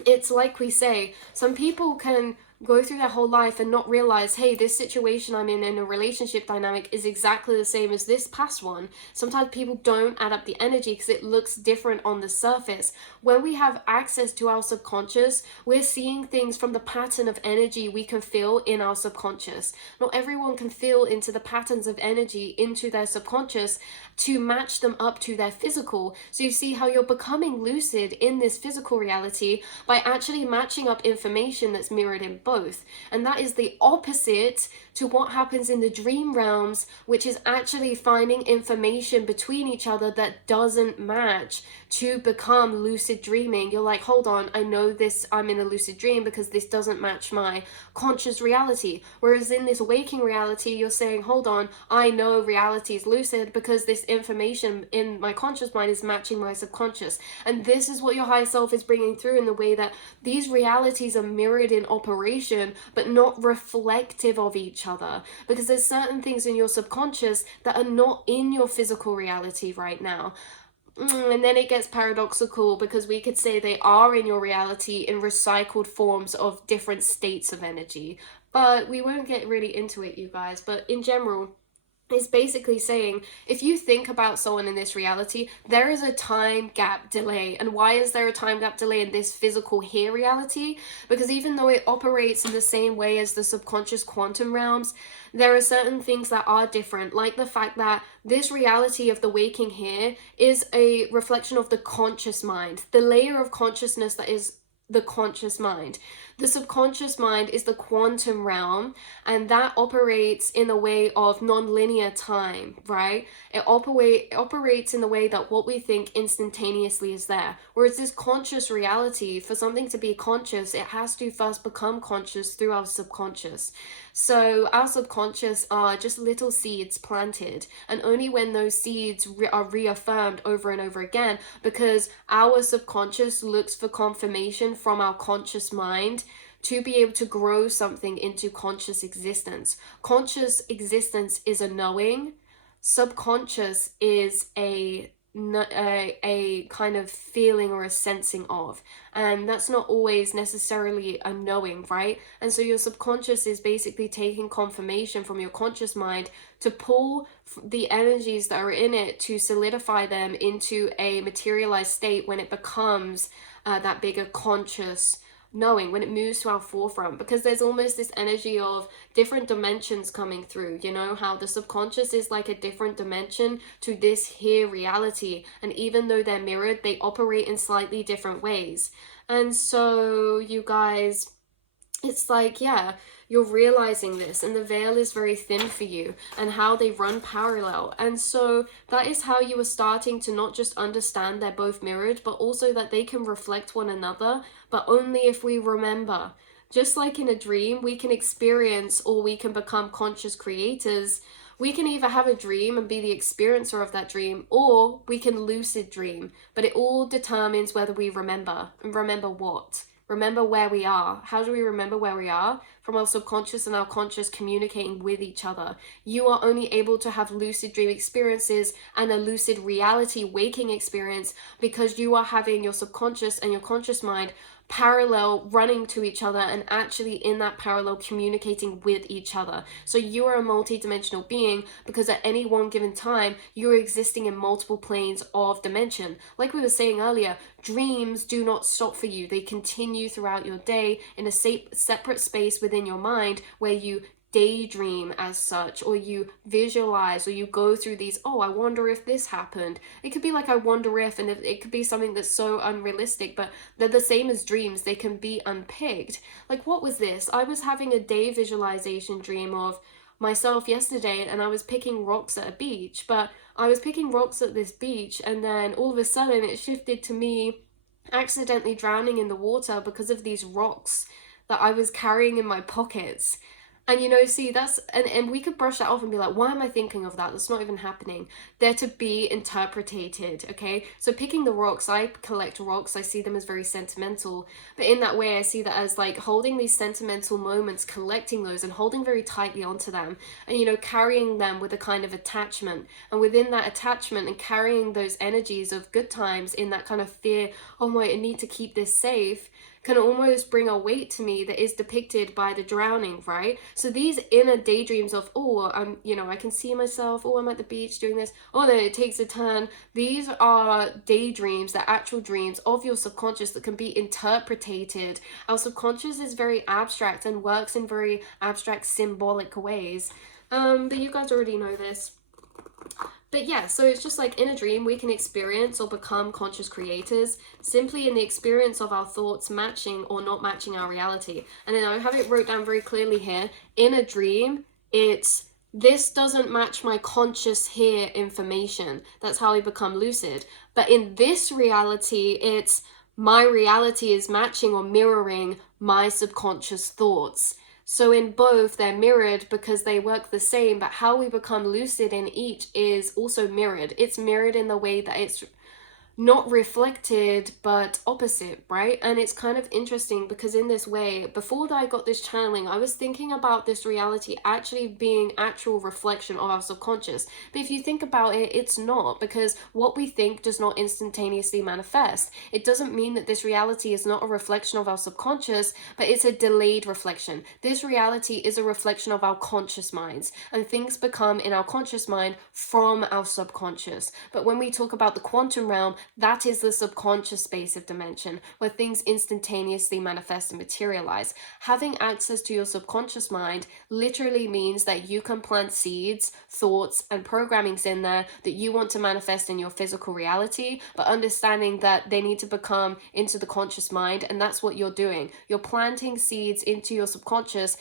it's like we say, some people can go through their whole life and not realize, hey, this situation I'm in a relationship dynamic is exactly the same as this past one. Sometimes people don't add up the energy because it looks different on the surface. When we have access to our subconscious, we're seeing things from the pattern of energy we can feel in our subconscious. Not everyone can feel into the patterns of energy into their subconscious to match them up to their physical. So you see how you're becoming lucid in this physical reality by actually matching up information that's mirrored in both. And that is the opposite to what happens in the dream realms, which is actually finding information between each other that doesn't match to become lucid dreaming. You're like, hold on, I know this, I'm in a lucid dream because this doesn't match my conscious reality. Whereas in this waking reality, you're saying, hold on, I know reality is lucid because this information in my conscious mind is matching my subconscious. And this is what your higher self is bringing through in the way that these realities are mirrored in operation, but not reflective of each other. Because there's certain things in your subconscious that are not in your physical reality right now. And then it gets paradoxical because we could say they are in your reality in recycled forms of different states of energy. But we won't get really into it, you guys. But in general, is basically saying, if you think about someone in this reality, there is a time gap delay. And why is there a time gap delay in this physical here reality? Because even though it operates in the same way as the subconscious quantum realms, there are certain things that are different, like the fact that this reality of the waking here is a reflection of the conscious mind, the layer of consciousness that is the conscious mind. The subconscious mind is the quantum realm, and that operates in a way of non-linear time, right? It operates in the way that what we think instantaneously is there. Whereas this conscious reality, for something to be conscious, it has to first become conscious through our subconscious. So our subconscious are just little seeds planted, and only when those seeds are reaffirmed over and over again, because our subconscious looks for confirmation from our conscious mind to be able to grow something into conscious existence. Conscious existence is a knowing. Subconscious is a kind of feeling or a sensing of, and that's not always necessarily a knowing, right? And so your subconscious is basically taking confirmation from your conscious mind to pull the energies that are in it to solidify them into a materialized state when it becomes that bigger conscious knowing, when it moves to our forefront. Because there's almost this energy of different dimensions coming through, you know, how the subconscious is like a different dimension to this here reality, and even though they're mirrored, they operate in slightly different ways. And so you guys, it's like, yeah, you're realizing this, and the veil is very thin for you, and how they run parallel. And so that is how you are starting to not just understand they're both mirrored, but also that they can reflect one another, but only if we remember. Just like in a dream, we can experience or we can become conscious creators. We can either have a dream and be the experiencer of that dream, or we can lucid dream. But it all determines whether we remember. And remember what? Remember where we are. How do we remember where we are? From our subconscious and our conscious communicating with each other. You are only able to have lucid dream experiences and a lucid reality waking experience because you are having your subconscious and your conscious mind parallel running to each other, and actually in that parallel communicating with each other. So you are a multi-dimensional being because at any one given time you're existing in multiple planes of dimension. Like we were saying earlier, dreams do not stop for you. They continue throughout your day in a separate space within your mind where you daydream as such, or you visualize, or you go through these, oh, I wonder if this happened. It could be like, I wonder if, and it could be something that's so unrealistic, but they're the same as dreams. They can be unpicked. Like, what was this? I was having a day visualization dream of myself yesterday, and I was picking rocks at a beach, but I was picking rocks at this beach, and then all of a sudden it shifted to me accidentally drowning in the water because of these rocks that I was carrying in my pockets. And see, that's, and we could brush that off and be like, why am I thinking of that? That's not even happening. They're to be interpreted, okay? So picking the rocks, I collect rocks, I see them as very sentimental. But in that way, I see that as like holding these sentimental moments, collecting those and holding very tightly onto them. And, carrying them with a kind of attachment. And within that attachment and carrying those energies of good times in that kind of fear, oh my, I need to keep this safe, can almost bring a weight to me that is depicted by the drowning, right? So these inner daydreams of, oh, I can see myself, oh, I'm at the beach doing this, oh, then it takes a turn. These are daydreams, the actual dreams of your subconscious that can be interpreted. Our subconscious is very abstract and works in very abstract, symbolic ways. But you guys already know this. But yeah, so it's just like in a dream, we can experience or become conscious creators simply in the experience of our thoughts matching or not matching our reality. And then I have it wrote down very clearly here. In a dream, it's this doesn't match my conscious here information. That's how I become lucid. But in this reality, it's my reality is matching or mirroring my subconscious thoughts. So in both, they're mirrored because they work the same, but how we become lucid in each is also mirrored. It's mirrored in the way that it's not reflected but opposite, right? And it's kind of interesting because in this way, before I got this channeling, I was thinking about this reality actually being actual reflection of our subconscious. But if you think about it, it's not, because what we think does not instantaneously manifest. It doesn't mean that this reality is not a reflection of our subconscious, but it's a delayed reflection. This reality is a reflection of our conscious minds, and things become in our conscious mind from our subconscious. But when we talk about the quantum realm, that is the subconscious space of dimension where things instantaneously manifest and materialize. Having access to your subconscious mind literally means that you can plant seeds, thoughts, and programmings in there that you want to manifest in your physical reality, but understanding that they need to become into the conscious mind, and that's what you're doing. You're planting seeds into your subconscious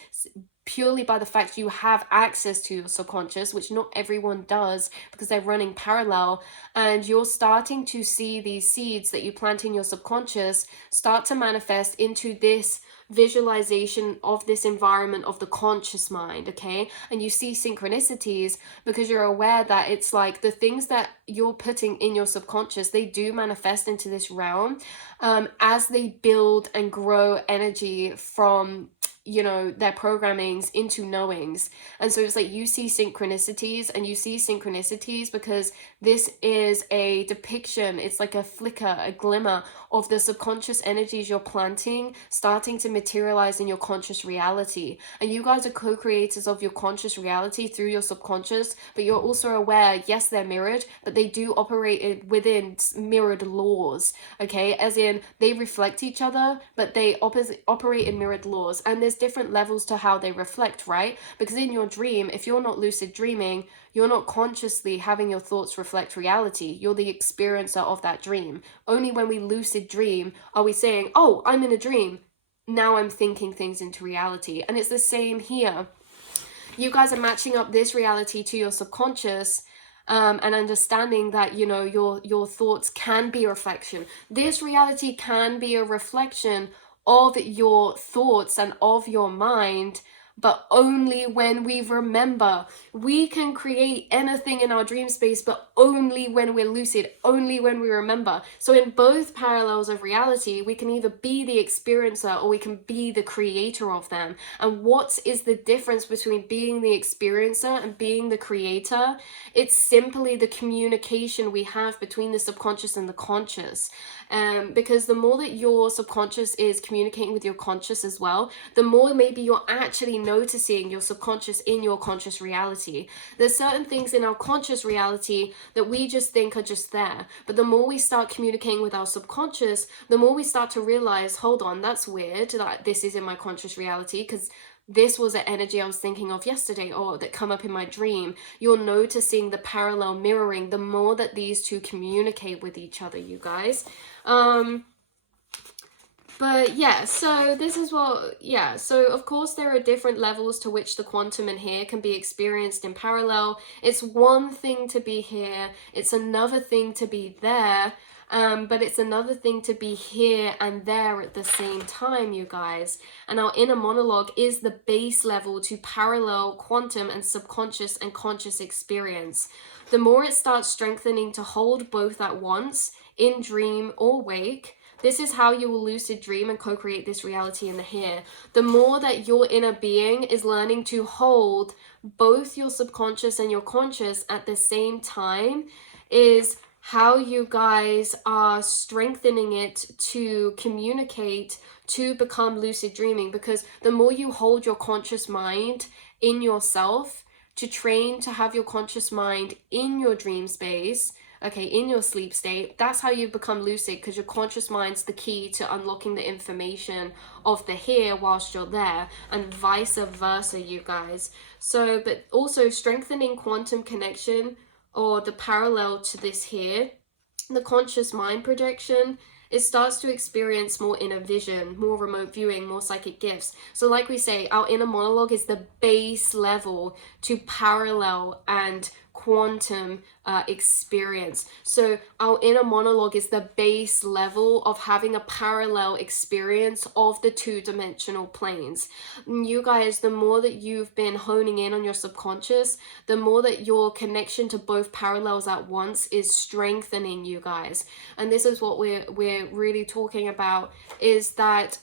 purely by the fact you have access to your subconscious, which not everyone does because they're running parallel, and you're starting to see these seeds that you plant in your subconscious start to manifest into this visualization of this environment of the conscious mind, okay? And you see synchronicities because you're aware that it's like the things that you're putting in your subconscious, they do manifest into this realm as they build and grow energy from their programmings into knowings. And so it's like you see synchronicities, and you see synchronicities because this is a depiction, it's like a flicker, a glimmer of the subconscious energies you're planting starting to materialize in your conscious reality. And you guys are co-creators of your conscious reality through your subconscious, but you're also aware, yes, they're mirrored, but they do operate within mirrored laws, okay? As in, they reflect each other, but they operate in mirrored laws. And there's different levels to how they reflect, right? Because in your dream, if you're not lucid dreaming, you're not consciously having your thoughts reflect reality. You're the experiencer of that dream. Only when we lucid dream are we saying, oh, I'm in a dream. now I'm thinking things into reality. And it's the same here. You guys are matching up this reality to your subconscious, and understanding that, you know, your thoughts can be a reflection. This reality can be a reflection of your thoughts and of your mind, but only when we remember. We can create anything in our dream space, but only when we're lucid, only when we remember. So in both parallels of reality, we can either be the experiencer or we can be the creator of them. And what is the difference between being the experiencer and being the creator? It's simply the communication we have between the subconscious and the conscious. Because the more that your subconscious is communicating with your conscious as well, the more maybe you're actually noticing your subconscious in your conscious reality. There's certain things in our conscious reality that we just think are just there, but the more we start communicating with our subconscious, the more we start to realize, hold on, that's weird that this is in my conscious reality, because this was an energy I was thinking of yesterday, or that come up in my dream. You're noticing the parallel mirroring the more that these two communicate with each other, you guys. But yeah, so this is what, yeah, so of course there are different levels to which the quantum in here can be experienced in parallel. It's one thing to be here, it's another thing to be there, but it's another thing to be here and there at the same time, you guys. And our inner monologue is the base level to parallel quantum and subconscious and conscious experience. The more it starts strengthening to hold both at once, in dream or wake, this is how you will lucid dream and co-create this reality in the here. The more that your inner being is learning to hold both your subconscious and your conscious at the same time, is how you guys are strengthening it to communicate, to become lucid dreaming. Because the more you hold your conscious mind in yourself, to train to have your conscious mind in your dream space, okay, in your sleep state, that's how you become lucid, because your conscious mind's the key to unlocking the information of the here whilst you're there, and vice versa, you guys. So, but also strengthening quantum connection, or the parallel to this here, the conscious mind projection, it starts to experience more inner vision, more remote viewing, more psychic gifts. So like we say, our inner monologue is the base level to parallel and quantum experience. So our inner monologue is the base level of having a parallel experience of the two-dimensional planes. And you guys, the more that you've been honing in on your subconscious, the more that your connection to both parallels at once is strengthening, you guys. And this is what we're really talking about, is that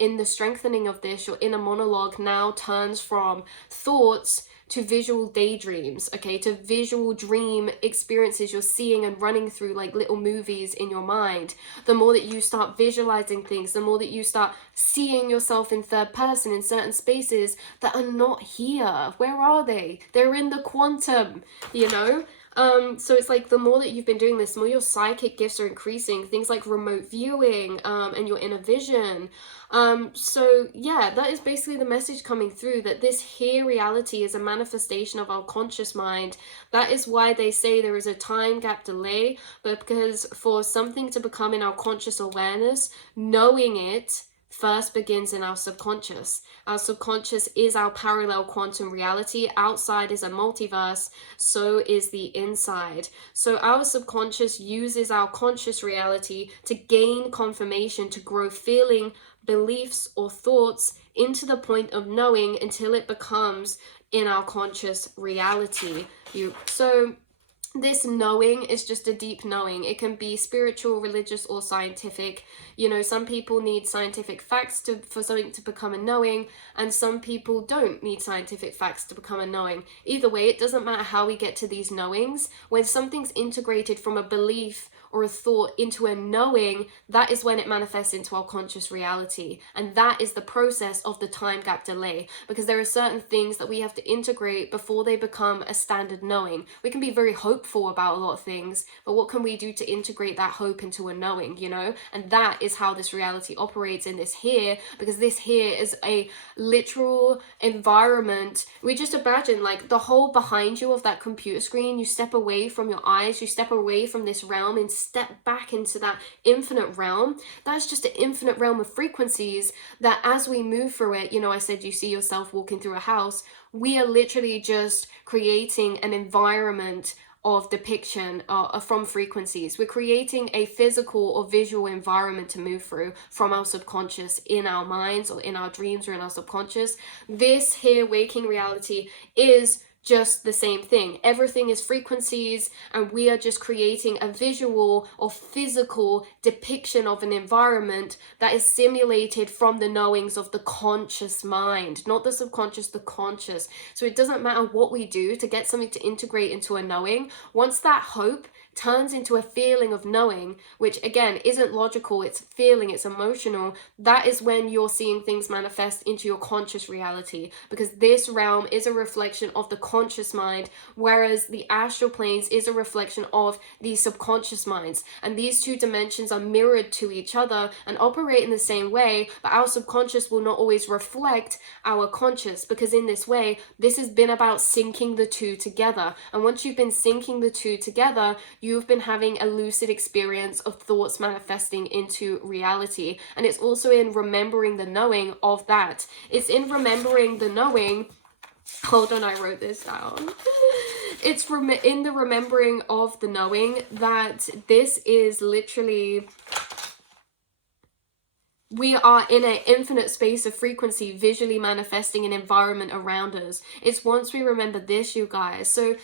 in the strengthening of this, your inner monologue now turns from thoughts to visual daydreams, okay, to visual dream experiences you're seeing and running through like little movies in your mind. The more that you start visualizing things, the more that you start seeing yourself in third person in certain spaces that are not here. Where are they? They're in the quantum, you know? So it's like the more that you've been doing this, the more your psychic gifts are increasing, things like remote viewing, and your inner vision. So yeah, that is basically the message coming through, that this here reality is a manifestation of our conscious mind. That is why they say there is a time gap delay, but because for something to become in our conscious awareness, knowing it first begins in our subconscious. Our subconscious is our parallel quantum reality. Outside is a multiverse, so is the inside. So our subconscious uses our conscious reality to gain confirmation, to grow feeling, beliefs, or thoughts into the point of knowing, until it becomes in our conscious reality. So this knowing is just a deep knowing. It can be spiritual, religious, or scientific. You know, some people need scientific facts for something to become a knowing, and some people don't need scientific facts to become a knowing. Either way, it doesn't matter how we get to these knowings. When something's integrated from a belief or a thought into a knowing, that is when it manifests into our conscious reality. And that is the process of the time gap delay, because there are certain things that we have to integrate before they become a standard knowing. We can be very hopeful about a lot of things, but what can we do to integrate that hope into a knowing, you know? And that is how this reality operates in this here, because this here is a literal environment. We just imagine like the whole behind you of that computer screen, you step away from your eyes, you step away from this realm, instead step back into that infinite realm. That's just an infinite realm of frequencies that as we move through it, you know, I said you see yourself walking through a house. We are literally just creating an environment of depiction from frequencies. We're creating a physical or visual environment to move through from our subconscious in our minds or in our dreams or in our subconscious. This here waking reality is just the same thing. Everything is frequencies, and we are just creating a visual or physical depiction of an environment that is simulated from the knowings of the conscious mind, not the subconscious, the conscious. So it doesn't matter what we do to get something to integrate into a knowing. Once that hope turns into a feeling of knowing, which again isn't logical, it's feeling, it's emotional, that is when you're seeing things manifest into your conscious reality, because this realm is a reflection of the conscious mind, whereas the astral planes is a reflection of the subconscious minds. And these two dimensions are mirrored to each other and operate in the same way, but our subconscious will not always reflect our conscious, because in this way, this has been about syncing the two together. And once you've been syncing the two together, you've been having a lucid experience of thoughts manifesting into reality. And it's also in remembering the knowing of that. It's in remembering the knowing. Hold on, I wrote this down. It's in the remembering of the knowing that this is literally, we are in an infinite space of frequency visually manifesting an environment around us. It's once we remember this, you guys. So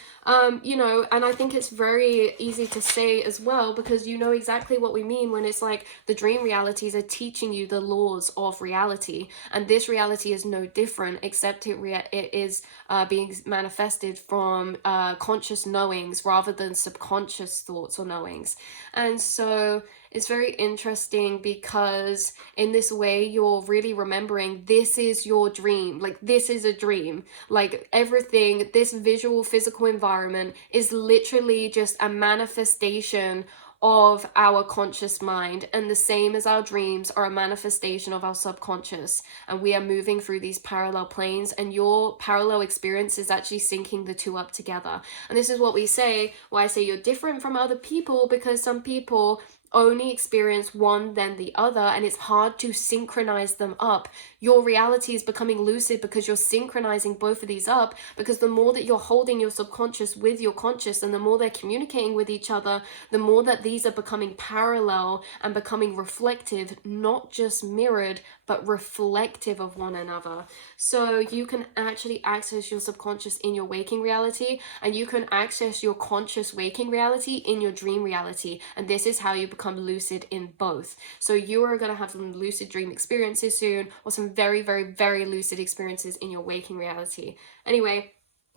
you know, and I think it's very easy to say as well, because you know exactly what we mean when it's like the dream realities are teaching you the laws of reality, and this reality is no different, except it is being manifested from conscious knowings rather than subconscious thoughts or knowings. And so it's very interesting, because in this way you're really remembering this is your dream. Like, this is a dream. Like, everything, this visual physical environment is literally just a manifestation of our conscious mind, and the same as our dreams are a manifestation of our subconscious, and we are moving through these parallel planes, and your parallel experience is actually syncing the two up together. And this is what we say, why I say you're different from other people, because some people only experience one then the other, and it's hard to synchronize them up. Your reality is becoming lucid because you're synchronizing both of these up, because the more that you're holding your subconscious with your conscious, and the more they're communicating with each other, the more that these are becoming parallel and becoming reflective, not just mirrored, but reflective of one another. So you can actually access your subconscious in your waking reality, and you can access your conscious waking reality in your dream reality. And this is how you become lucid in both. So you are going to have some lucid dream experiences soon, or some very, very, very lucid experiences in your waking reality. Anyway,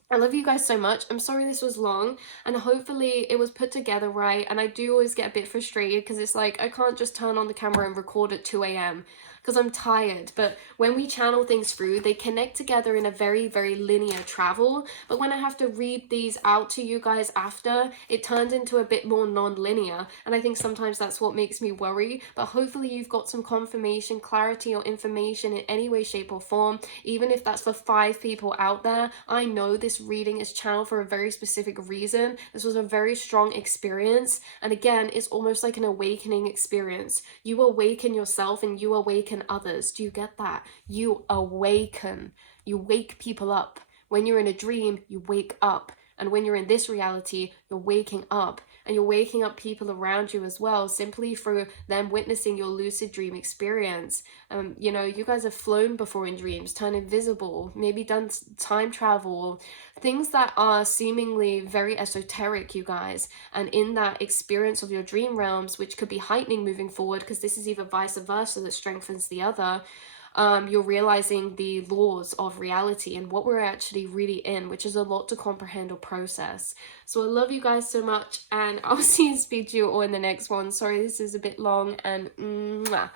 I love you guys so much. I'm sorry this was long, and hopefully it was put together right. And I do always get a bit frustrated, because it's like I can't just turn on the camera and record at 2 a.m. because I'm tired. But when we channel things through, they connect together in a very, very linear travel. But when I have to read these out to you guys after, it turns into a bit more non-linear. And I think sometimes that's what makes me worry. But hopefully you've got some confirmation, clarity, or information in any way, shape, or form. Even if that's for 5 people out there, I know this reading is channeled for a very specific reason. This was a very strong experience. And again, it's almost like an awakening experience. You awaken yourself and you awaken others. Do you get that? You awaken. You wake people up. When you're in a dream, you wake up. And when you're in this reality, you're waking up. And you're waking up people around you as well, simply through them witnessing your lucid dream experience. You know, you guys have flown before in dreams, turned invisible, maybe done time travel, things that are seemingly very esoteric, you guys. And in that experience of your dream realms, which could be heightening moving forward, because this is either vice versa that strengthens the other, you're realizing the laws of reality and what we're actually really in, which is a lot to comprehend or process. So I love you guys so much, and I'll see and speak to you all in the next one. Sorry this is a bit long, and mwah.